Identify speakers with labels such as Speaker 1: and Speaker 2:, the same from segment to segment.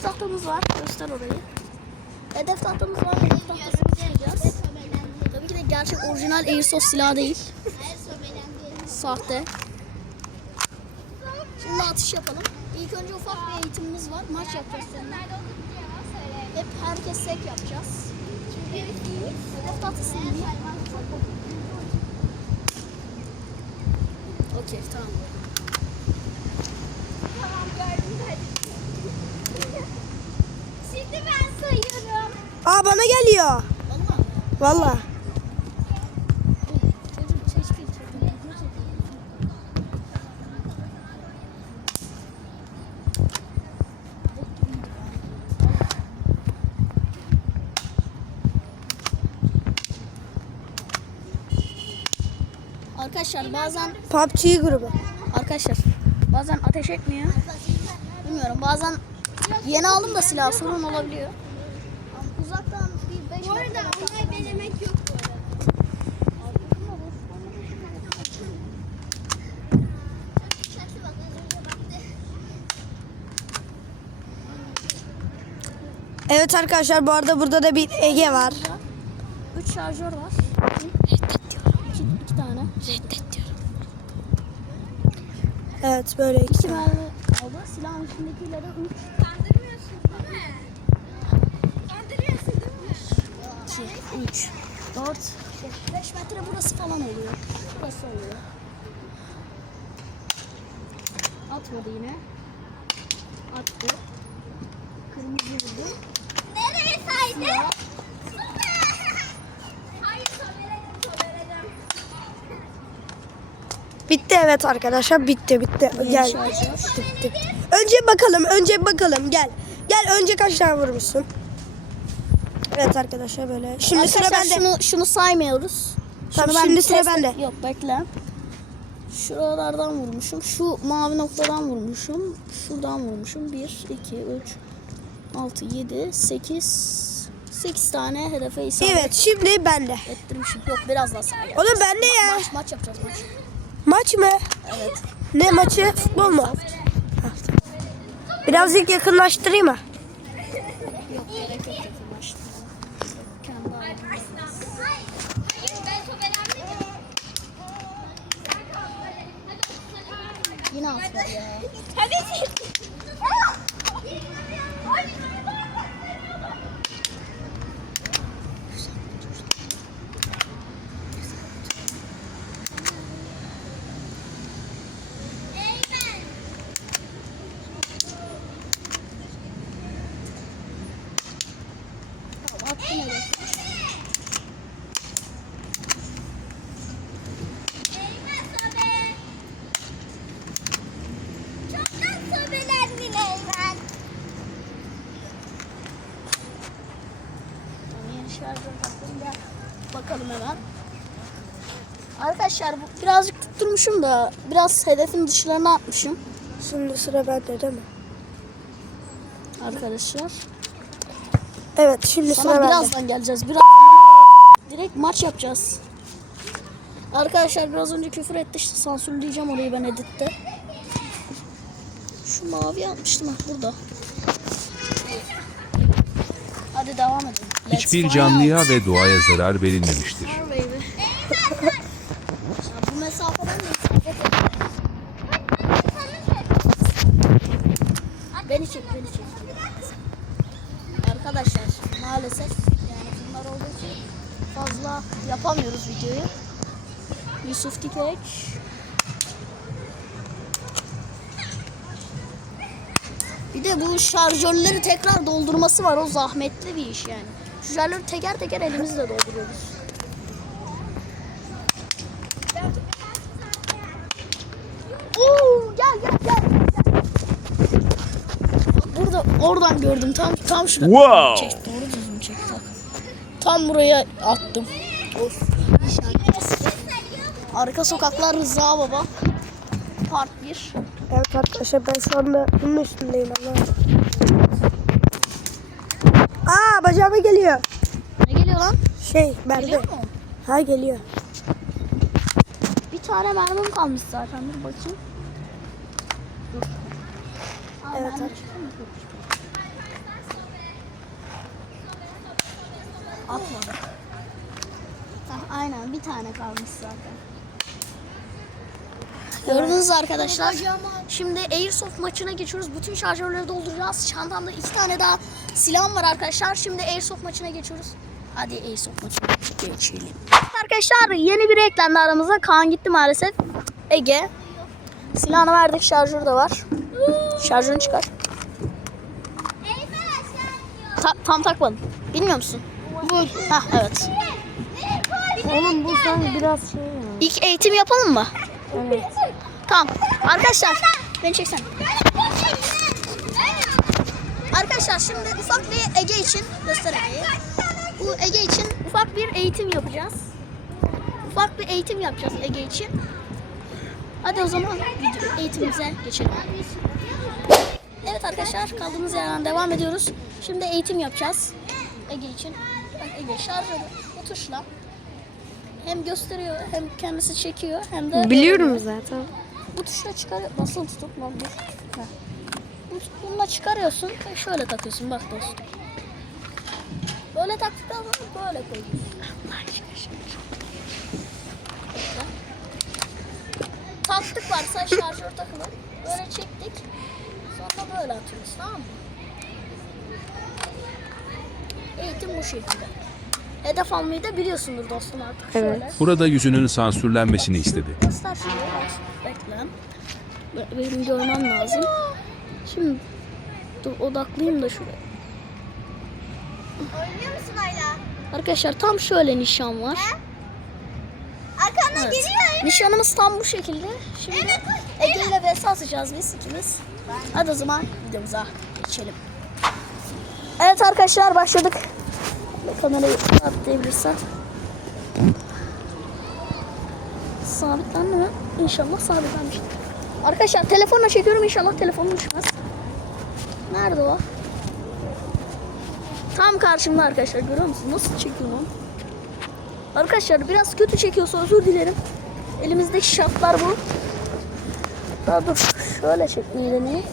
Speaker 1: hedef tahtamız var. Göster orayı. Hedef tahtamız var. Hedef tahtasını yapacağız. Tabii ki de gerçek orijinal Airsoft silahı değil. Sahte. Şimdi atış yapalım. İlk önce ufak bir eğitimimiz var. Maç yapacağız seninle. Hep herkes sek yapacağız. Hedef tahtasını değil. Okey tamam.
Speaker 2: Tamam gördüm hadi. Şimdi ben sayıyorum.
Speaker 3: Aa bana geliyor.
Speaker 1: Valla. Arkadaşlar bazen
Speaker 3: PUBG grubu.
Speaker 1: arkadaşlar bazen ateş etmiyor. Bilmiyorum bazen yeni aldım da silah sorun olabiliyor. Uzaktan bir 5
Speaker 2: Bu arada onları denemek yok bu arada.
Speaker 3: Evet arkadaşlar bu arada burada da bir Ege var.
Speaker 1: 3 şarjör var. İki, iki tane.
Speaker 3: Evet böyle iki.
Speaker 1: İki mermi aldı. Silahın içindekileri 3,
Speaker 2: Kandırmıyorsun değil mi? Kandırıyorsun değil mi?
Speaker 1: 2, 3, 4, 5 metre burası falan oluyor. Burası oluyor. Atmadı yine. Attı. Kırmızı vurdu.
Speaker 2: Nereye soberelim.
Speaker 3: Bitti evet arkadaşlar bitti bitti. Gel.
Speaker 1: şarjör.
Speaker 3: Bitti, bitti. Önce bakalım önce bakalım gel. Gel önce kaç tane vurmuşsun? Evet arkadaşlar böyle. Şimdi sıra
Speaker 1: Arkadaşlar
Speaker 3: bende.
Speaker 1: Şunu, şunu saymıyoruz.
Speaker 3: Tamam,
Speaker 1: ben
Speaker 3: şimdi sıra
Speaker 1: test-
Speaker 3: bende.
Speaker 1: Yok bekle. Şuralardan vurmuşum. Şu mavi noktadan vurmuşum. Şuradan vurmuşum. 1, 2, 3, 6, 7, 8, 8 tane hedefe isabet
Speaker 3: Evet şimdi bende.
Speaker 1: ettirmişim. Yok biraz daha say.
Speaker 3: Oğlum bende ya.
Speaker 1: Maç, maç yapacağız maç.
Speaker 3: Maç mı?
Speaker 1: Evet.
Speaker 3: Ne maçı? Futbol mu? Birazcık yakınlaştırayım mı?
Speaker 1: Yok gerek yok yakınlaştı. Kendi aramızda.
Speaker 2: Hayır ben sobelendim.
Speaker 1: Yine atmadı ya.
Speaker 2: Tabii ki.
Speaker 1: Attım hedefe.
Speaker 2: Eymen sobe. Çoktan sobelendin Eymen.
Speaker 1: Taktım. Gel. Bakalım hemen. Arkadaşlar bu birazcık tutturmuşum da biraz hedefin dışlarına atmışım
Speaker 3: Şimdi sıra bende değil mi?
Speaker 1: arkadaşlar.
Speaker 3: Evet şimdi
Speaker 1: Sana
Speaker 3: sıra bende.
Speaker 1: birazdan geleceğiz. Biraz direkt maç yapacağız. Arkadaşlar biraz önce küfür etti işte sansürleyeceğim orayı ben editte. Şu mavi atmıştım ha burada.
Speaker 4: Hiçbir canlıya ve doğaya zarar verilmemiştir.
Speaker 1: Beni çek, beni çek. Arkadaşlar maalesef yani bunlar olduğu için fazla yapamıyoruz videoyu. Yusuf Dikek. Bir de bu şarjörleri tekrar doldurması var. O zahmetli bir iş yani. Şarjörleri teker teker elimizle dolduruyoruz. Oo, gel gel gel. gel. Burada oradan gördüm tam tam şurada.
Speaker 4: Wow!
Speaker 1: Çek doğru düzgün çek. Tam buraya attım. Of. Arka sokaklar Rıza Baba. Part 1.
Speaker 3: Evet arkadaşlar ben şu anda bunun üstündeyim Allah. geliyor.
Speaker 1: Ne geliyor lan?
Speaker 3: Şey bende.
Speaker 1: Geliyor mu?
Speaker 3: Ha geliyor.
Speaker 1: Bir tane mermim kalmış zaten. Dur bakayım. Dur. Aa,
Speaker 3: evet.
Speaker 1: Mermi Atmadı. Hah, aynen bir tane kalmış zaten. Gördünüz arkadaşlar. Şimdi Airsoft maçına geçiyoruz. Bütün şarjörleri dolduracağız. Çantamda iki tane daha silahım var arkadaşlar. Şimdi Airsoft maçına geçiyoruz. Hadi Airsoft maçına geçelim. Arkadaşlar yeni biri eklendi aramıza. Kaan gitti maalesef. Ege. Silahını verdik. Şarjörü de var. Şarjörünü çıkar. Ta- tam takmadın. Bilmiyor musun? Bu. Hah evet.
Speaker 3: Oğlum bu sanki biraz şey ya.
Speaker 1: İlk eğitim yapalım mı?
Speaker 3: Evet.
Speaker 1: Tamam. Arkadaşlar beni çeksen. Arkadaşlar şimdi ufak bir Ege için göster Ege'yi. Bu Ege için ufak bir eğitim yapacağız. Ufak bir eğitim yapacağız Ege için. Hadi o zaman eğitimimize geçelim. Evet arkadaşlar kaldığımız yerden devam ediyoruz. Şimdi eğitim yapacağız Ege için. Bak Ege şarjörü bu tuşla hem gösteriyor hem kendisi çekiyor hem de
Speaker 3: Biliyorum zaten.
Speaker 1: bu tuşla çıkarıyor. Basılı tutup lan dur. Heh. Bu- Bununla çıkarıyorsun ve şöyle takıyorsun bak dostum. Böyle taktıktan sonra böyle koyuyorsun. Taktık varsa şarjör takılı. Böyle çektik. Sonra böyle atıyoruz tamam mı? Eğitim bu şekilde. Hedef almayı da biliyorsundur dostum artık.
Speaker 3: Evet.
Speaker 1: Şöyle.
Speaker 4: Burada yüzünün sansürlenmesini istedi.
Speaker 1: Göster bak. Bekle. Be- Benim görmem lazım. Şimdi dur odaklıyım da şuraya.
Speaker 2: Oynuyor musun hala?
Speaker 1: Arkadaşlar tam şöyle nişan var.
Speaker 2: Arkandan
Speaker 1: Evet.
Speaker 2: geliyor.
Speaker 1: Nişanımız tam bu şekilde. Şimdi Ege ile vs atacağız biz ikimiz. Hadi o zaman videomuza geçelim. Evet arkadaşlar başladık. Kamerayı atlayabilirsem. Sabitlendi mi? İnşallah sabitlenmiştir. Arkadaşlar telefonla çekiyorum inşallah telefonum düşmez. Nerede o? Tam karşımda arkadaşlar görüyor musunuz? Nasıl çekiyorum? Arkadaşlar biraz kötü çekiyorsa özür dilerim. Elimizdeki şartlar bu. Daha dur şöyle çekmeyi deneyeyim.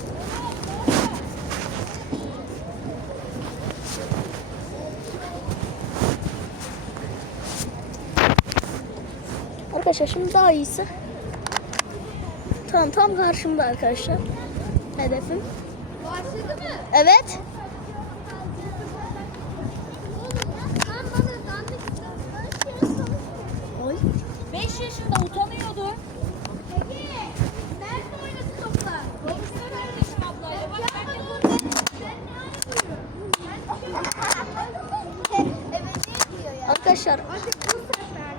Speaker 1: Arkadaşlar şimdi daha iyisi. Tamam tam karşımda arkadaşlar. Hedefim.
Speaker 2: Başladı mı?
Speaker 1: Evet. Oy.
Speaker 2: 5 yaşında utanıyordu.
Speaker 1: Arkadaşlar
Speaker 2: Hadi bu sefer.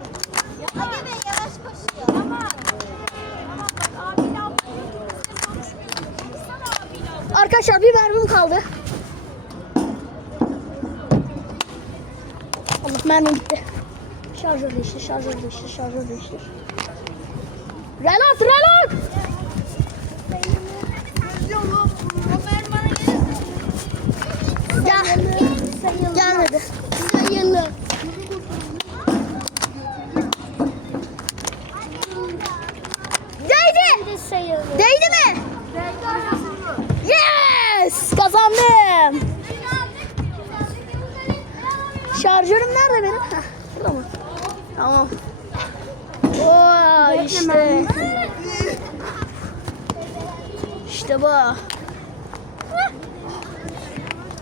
Speaker 2: Yavaş koşuyor. Tamam.
Speaker 1: Arkadaşlar bir mermim kaldı. Allah mermim bitti. Şarjör değiştir, şarjör değiştir, şarjör değiştir. Relat, relat! İşte. İşte bu.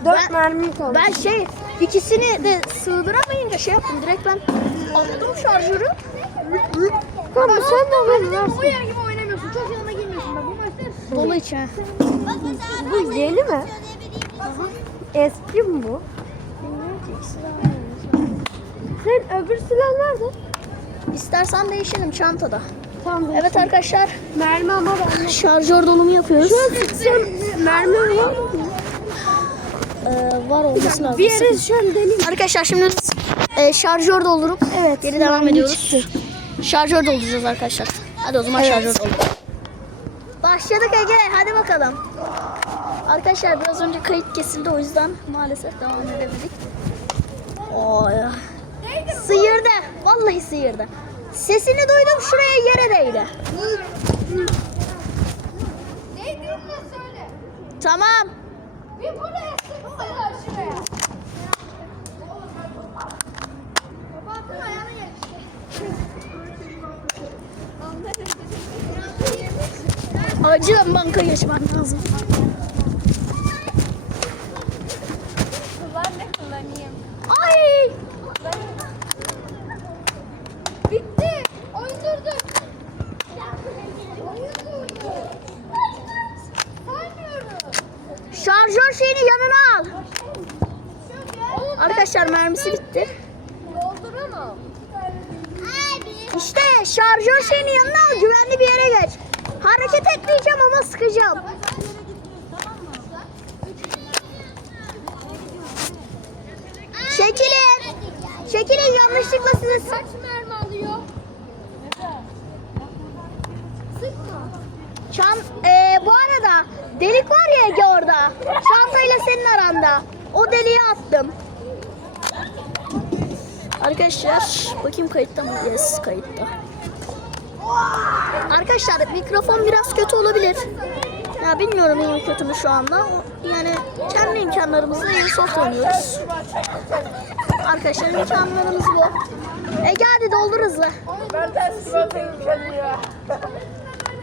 Speaker 3: Dört mermi kaldı.
Speaker 1: Ben şey ikisini de sığdıramayınca şey yaptım. Direkt ben aldım şarjörü.
Speaker 3: Tamam sen de onu
Speaker 1: O yer gibi oynamıyorsun. Çok yanına girmiyorsun. Bak bu maçta dolu içe.
Speaker 3: Bu yeni mi? Eski mi bu? Sen öbür silah nerede?
Speaker 1: İstersen değişelim çantada.
Speaker 3: Tamam.
Speaker 1: Evet arkadaşlar
Speaker 3: Mermi ama ben.
Speaker 1: şarjör dolumu yapıyoruz.
Speaker 3: Mermi var mı?
Speaker 1: Ee, var olması lazım.
Speaker 3: Bir yere şu an deneyim.
Speaker 1: Arkadaşlar şimdi e, şarjör doldurup
Speaker 3: Evet,
Speaker 1: geri devam ediyoruz.
Speaker 3: çıktı.
Speaker 1: Şarjör dolduracağız arkadaşlar. Hadi o zaman
Speaker 3: Evet.
Speaker 1: şarjör doldur. Başladık Ege hadi bakalım. Arkadaşlar biraz önce kayıt kesildi o yüzden maalesef devam edemedik. Oo ya. Sıyırdı. Vallahi sıyırdı. Sesini duydum şuraya yere değdi.
Speaker 2: Neydi söyle.
Speaker 1: Tamam.
Speaker 2: Bir buraya sıksana şuraya. Kapattın ayağına gelişti.
Speaker 1: Acilen banka geçmem lazım. Şarjör şeyini yanına al. Arkadaşlar mermisi bitti. İşte şarjör şeyini yanına al. Güvenli bir yere geç. Hareket etmeyeceğim ama sıkacağım. Çekilin. Çekilin yanlışlıkla size
Speaker 2: Kaç mermi alıyor? Sıkma.
Speaker 1: Çan, ee, bu arada delik var ya Ege orada. Çantayla senin aranda. O deliğe attım. Arkadaşlar bakayım kayıtta mı? Yes kayıtta. Arkadaşlar mikrofon biraz kötü olabilir. Ya bilmiyorum iyi mi kötü mü şu anda. Yani kendi imkanlarımızla Airsoft oynuyoruz. Arkadaşlar imkanlarımız bu. Ege hadi doldur hızlı.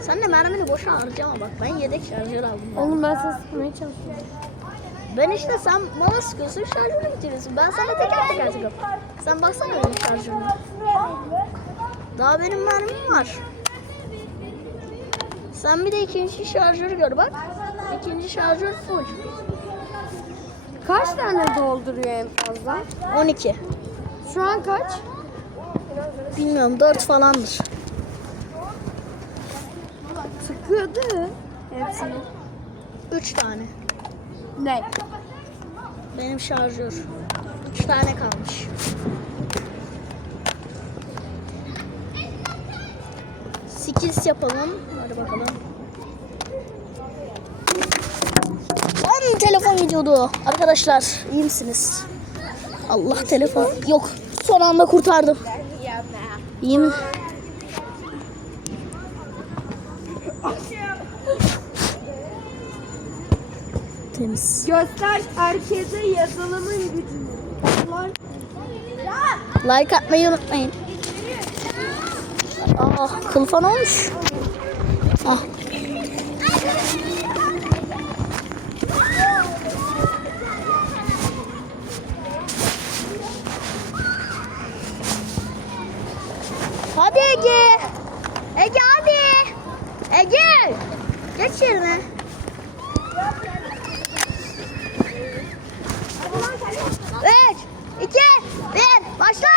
Speaker 1: Sen de mermini boşa harcama bak. Ben yedek şarjör aldım.
Speaker 2: Oğlum ben sana sıkmaya çalışıyorum.
Speaker 1: Ben işte sen bana sıkıyorsun şarjörü bitiriyorsun. Ben sana teker teker sıkıyorum. Sen baksana benim şarjörüme. Daha benim mermim var. Sen bir de ikinci şarjörü gör bak. İkinci şarjör full.
Speaker 2: Kaç tane dolduruyor en fazla?
Speaker 1: 12.
Speaker 2: Şu an kaç?
Speaker 1: Bilmiyorum 4 falandır.
Speaker 2: Sıkıyordu. Hepsini.
Speaker 1: 3 tane.
Speaker 2: Ne?
Speaker 1: Benim şarjör. 3 tane kalmış. Skills yapalım. Hadi bakalım. Lan telefon gidiyordu. Arkadaşlar iyi misiniz? Allah telefon. Yok. Son anda kurtardım. İyiyim. Temiz.
Speaker 2: Göster herkese yazılımın gücünü.
Speaker 1: Like atmayı unutmayın. Ah kılıfan olmuş. Ah. Hadi Ege. Ege hadi. Ege. Geç yerine. Üç, iki, bir, başla.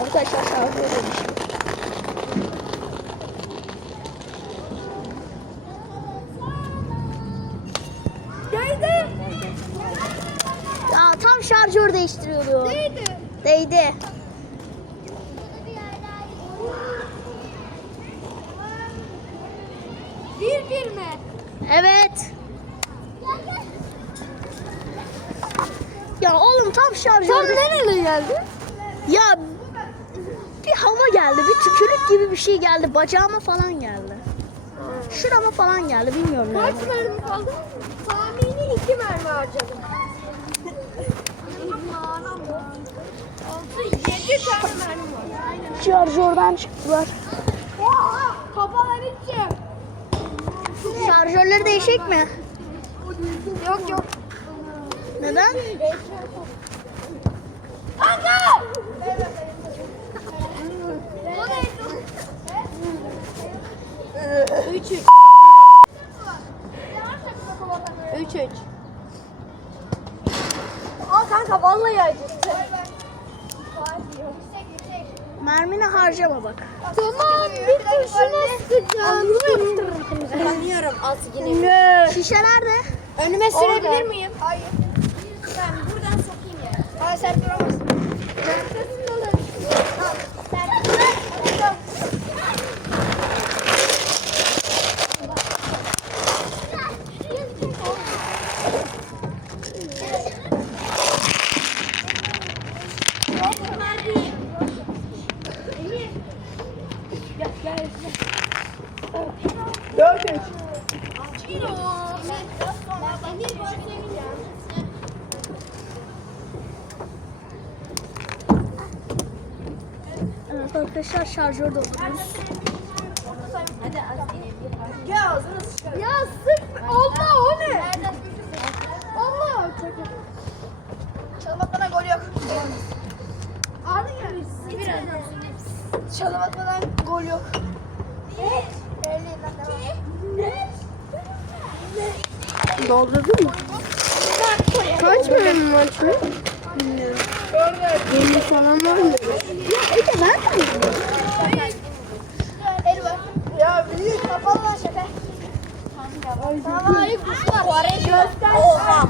Speaker 1: Arkadaşlar şarjı ödemiş.
Speaker 2: Değdi.
Speaker 1: Ya tam şarjör değiştiriyordu.
Speaker 2: Değdi.
Speaker 1: Değdi.
Speaker 2: Bir bir mi?
Speaker 1: Evet. Ya oğlum tam şarjör.
Speaker 2: Tam nereye geldi?
Speaker 1: Ya bir hava geldi, bir tükürük gibi bir şey geldi. Bacağıma falan geldi. Şurama falan geldi, bilmiyorum yani.
Speaker 2: Kaç mermi kaldı? Tahmini iki mermi harcadım. Yedi tane mermi var.
Speaker 1: Şarjörden çıktılar.
Speaker 2: Kafalar içi.
Speaker 1: Şarjörleri değişik mi?
Speaker 2: Yok yok.
Speaker 1: Neden?
Speaker 2: Kanka! Üç üç. Üç üç. Aa kanka vallahi acıttı.
Speaker 1: Mermini harcama bak.
Speaker 2: Tamam bir tuşuna sıkacağım. Anlıyorum at yine.
Speaker 1: Şişe nerede?
Speaker 2: Önüme sürebilir miyim? Hayır. Ben buradan sokayım ya. Hayır sen duramazsın.
Speaker 1: Arkadaşlar şarjör dolduruyoruz.
Speaker 2: Ya sık. Allah o ne? Allah. Çalım atmadan gol yok. Aldın ya. Çalım atmadan gol yok.
Speaker 3: Doldurdun mu? Kaç bölüm maç mı? Bilmiyorum. Yeni falan var mı?
Speaker 2: El var. Ya büyük kapalı lan şaka. Tamam Ali kuşlar. Göster. Oha.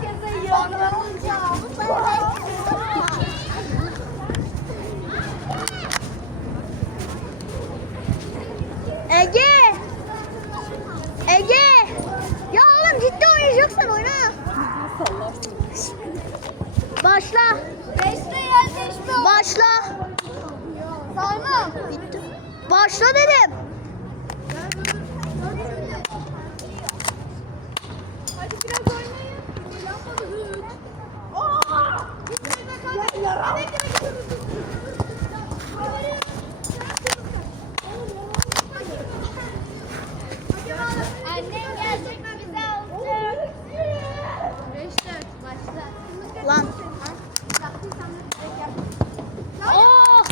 Speaker 1: Ege! Ya oğlum ciddi oynayacaksan oyna. Başla.
Speaker 2: Beşte yer beşte.
Speaker 1: Başla.
Speaker 2: Sayma.
Speaker 1: Başla dedim.
Speaker 2: Hadi biraz oynayın. Yapmadı hiç. Oha! Gitmeyin be kanka. Bekle bekle. Annem gelecek mi bize alacak? Beş dört başla.
Speaker 1: Lan. Oh!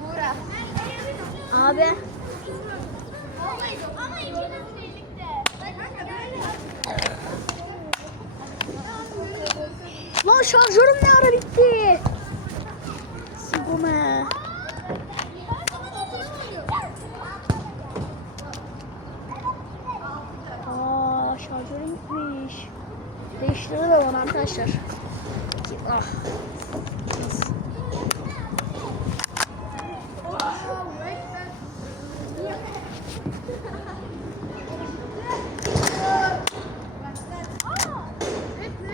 Speaker 2: Buğra.
Speaker 1: Abi.
Speaker 2: Ama ikiniz birlikte.
Speaker 1: Lan şarjörüm ne ara bitti? Sigome. Aa şarjörüm gitmiş. Değiştirir de bana arkadaşlar. Ah.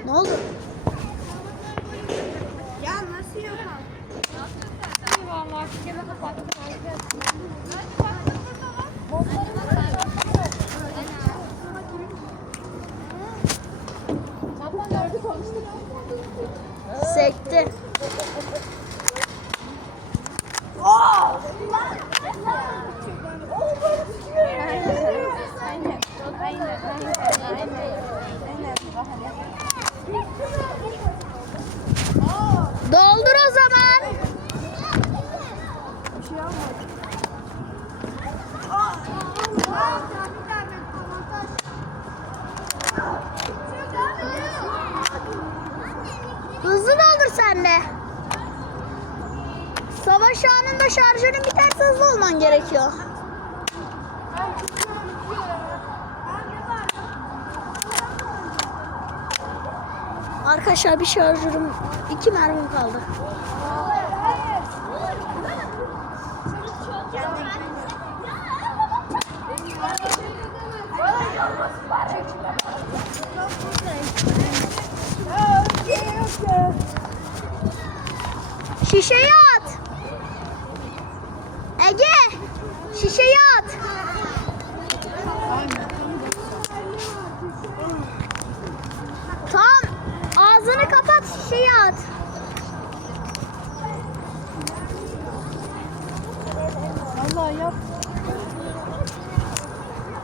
Speaker 1: Ne oldu?
Speaker 2: Ya nasıl yok?
Speaker 1: Sekti. Doldur o zaman. Hızlı doldur sen de. Savaş anında şarjörün biterse hızlı olman gerekiyor. Arkadaşlar bir şarjörüm, iki mermim kaldı. Şişeyi at. Ege, şişeyi at. Tam ağzını şişeyi at.
Speaker 3: Allah yap.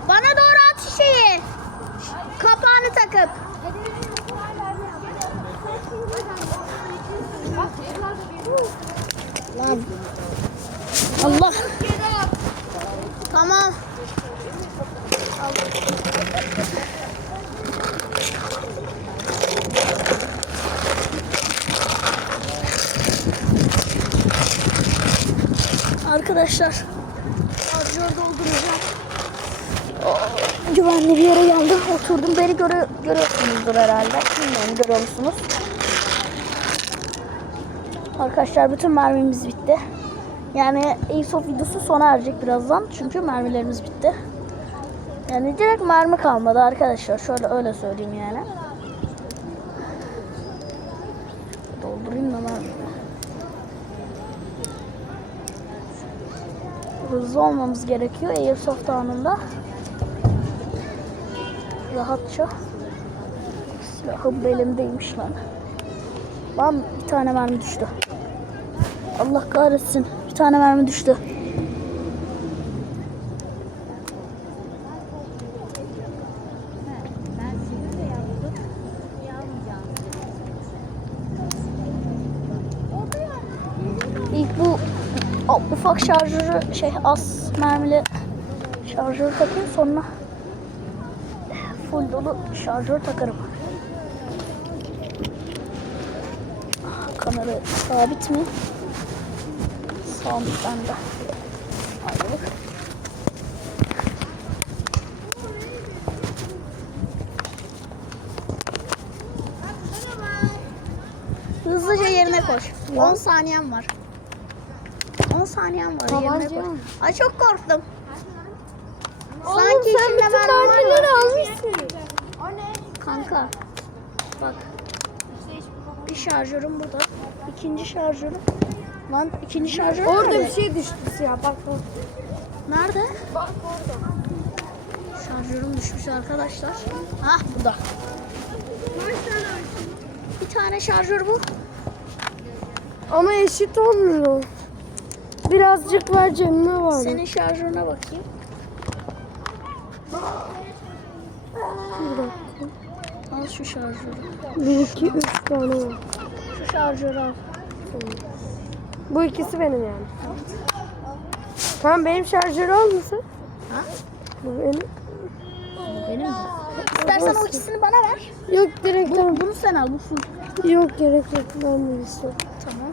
Speaker 1: Bana doğru at şişeyi. Kapağını takıp. Lan. Allah. Tamam. Arkadaşlar. Şarjör dolduracağım. Güvenli bir yere geldim. Oturdum. Beni görü görüyorsunuzdur herhalde. Bilmiyorum görüyor musunuz? Arkadaşlar bütün mermimiz bitti. Yani Airsoft videosu sona erecek birazdan. Çünkü mermilerimiz bitti. Yani direkt mermi kalmadı arkadaşlar. Şöyle öyle söyleyeyim yani. Doldurayım da mermi. Hızlı olmamız gerekiyor Airsoft anında. Rahatça. Silahım belimdeymiş lan. Lan bir tane mermi düştü. Allah kahretsin. Bir tane mermi düştü. İlk bu o, ufak şarjörü şey az mermili şarjörü takayım sonra full dolu şarjör takarım. Kamera sabit mi? Sabit bende. Ayrılık. Hızlıca yerine koş. 10 saniyem var. 10 saniyem var koş. Ay çok korktum. Sanki içinde mermi var.
Speaker 2: almışsın. O ne?
Speaker 1: Kanka. Bak. Bir şarjörüm burada. İkinci şarjörüm. Lan ikinci şarjörüm
Speaker 2: Orada
Speaker 1: nerede?
Speaker 2: bir şey düştü ya bak bak.
Speaker 1: Nerede?
Speaker 2: Bak orada.
Speaker 1: Şarjörüm düşmüş arkadaşlar. Ah burada. Bir tane şarjör bu.
Speaker 2: Ama eşit olmuyor. Birazcık var cebime var.
Speaker 1: Senin şarjörüne bakayım. Al şu şarjörü.
Speaker 2: Bir, iki, üç tane var.
Speaker 1: Şu şarjörü al.
Speaker 2: Bu ikisi benim yani. Tamam benim şarjörü al mısın?
Speaker 1: Ha?
Speaker 2: Bu benim.
Speaker 1: Benim de. İstersen o ikisini bana ver.
Speaker 2: Yok gerek yok.
Speaker 1: Bunu sen al bu full.
Speaker 2: Yok gerek yok. Ben de istiyorum.
Speaker 1: Tamam.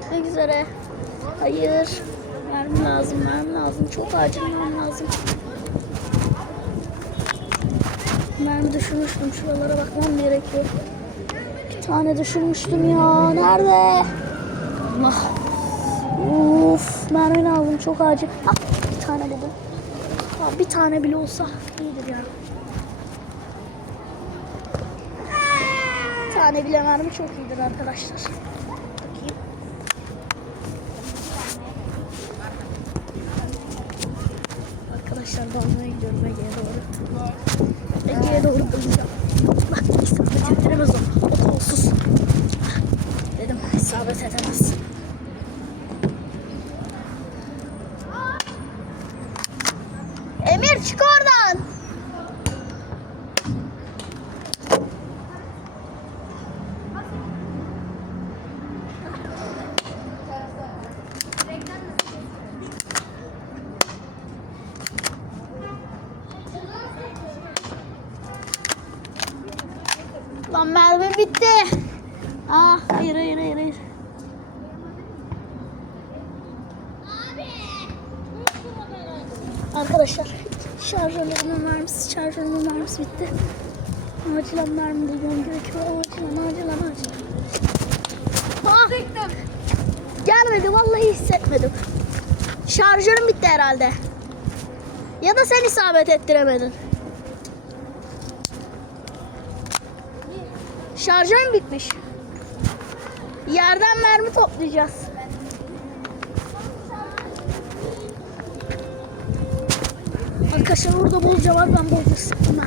Speaker 1: bitmek üzere. Hayır. Mermi lazım, mermi lazım. Çok acil mermi lazım. Mermi düşürmüştüm. Şuralara bakmam gerekiyor. Bir tane düşürmüştüm ya. Nerede? Allah. Uf, mermi lazım. Çok acil. Ah, bir tane buldum. Ah, bir tane bile olsa iyidir ya. Bir tane bile mermi çok iyidir arkadaşlar. Bakayım. Dalmaya gidiyorum Ege'ye doğru. Ege'ye doğru bulacağım. Bak isabet ettiremez o. O kolsuz. Dedim isabet edemez. Emir çık oradan. Lan mermi bitti. Ah hayır hayır hayır hayır. Arkadaşlar şarjörlerimin mermisi, şarjörümün mermisi bitti. Acilen mermi bulmam gerekiyor. Acilen, acilen, acilen. Ah! Gelmedi, vallahi hissetmedim. Şarjörüm bitti herhalde. Ya da sen isabet ettiremedin. Şarjörüm bitmiş. Yerden mermi toplayacağız. Arkadaşlar orada bolca var ben bolca sıktım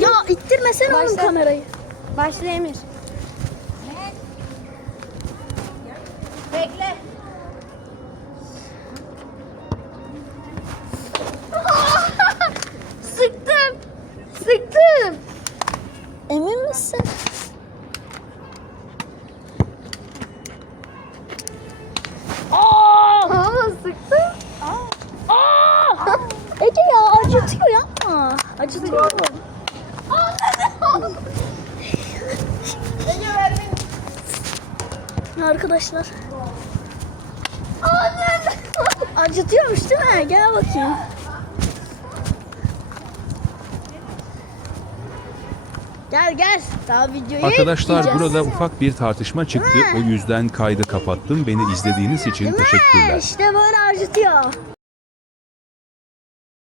Speaker 1: ya ittirmesene oğlum
Speaker 2: Başla.
Speaker 1: kamerayı.
Speaker 2: Başla Emir. Bekle.
Speaker 1: Sen... Aa!
Speaker 2: Ama sıktı.
Speaker 1: Aa! Ege ya acıtıyor yapma. Acıtıyor.
Speaker 2: Ece ver beni.
Speaker 1: Arkadaşlar. Acıtıyormuş değil mi? Gel bakayım. Gel gel. Daha videoyu
Speaker 4: Arkadaşlar burada ufak bir tartışma çıktı. O yüzden kaydı kapattım. Beni izlediğiniz için teşekkürler.
Speaker 1: İşte böyle acıtıyor.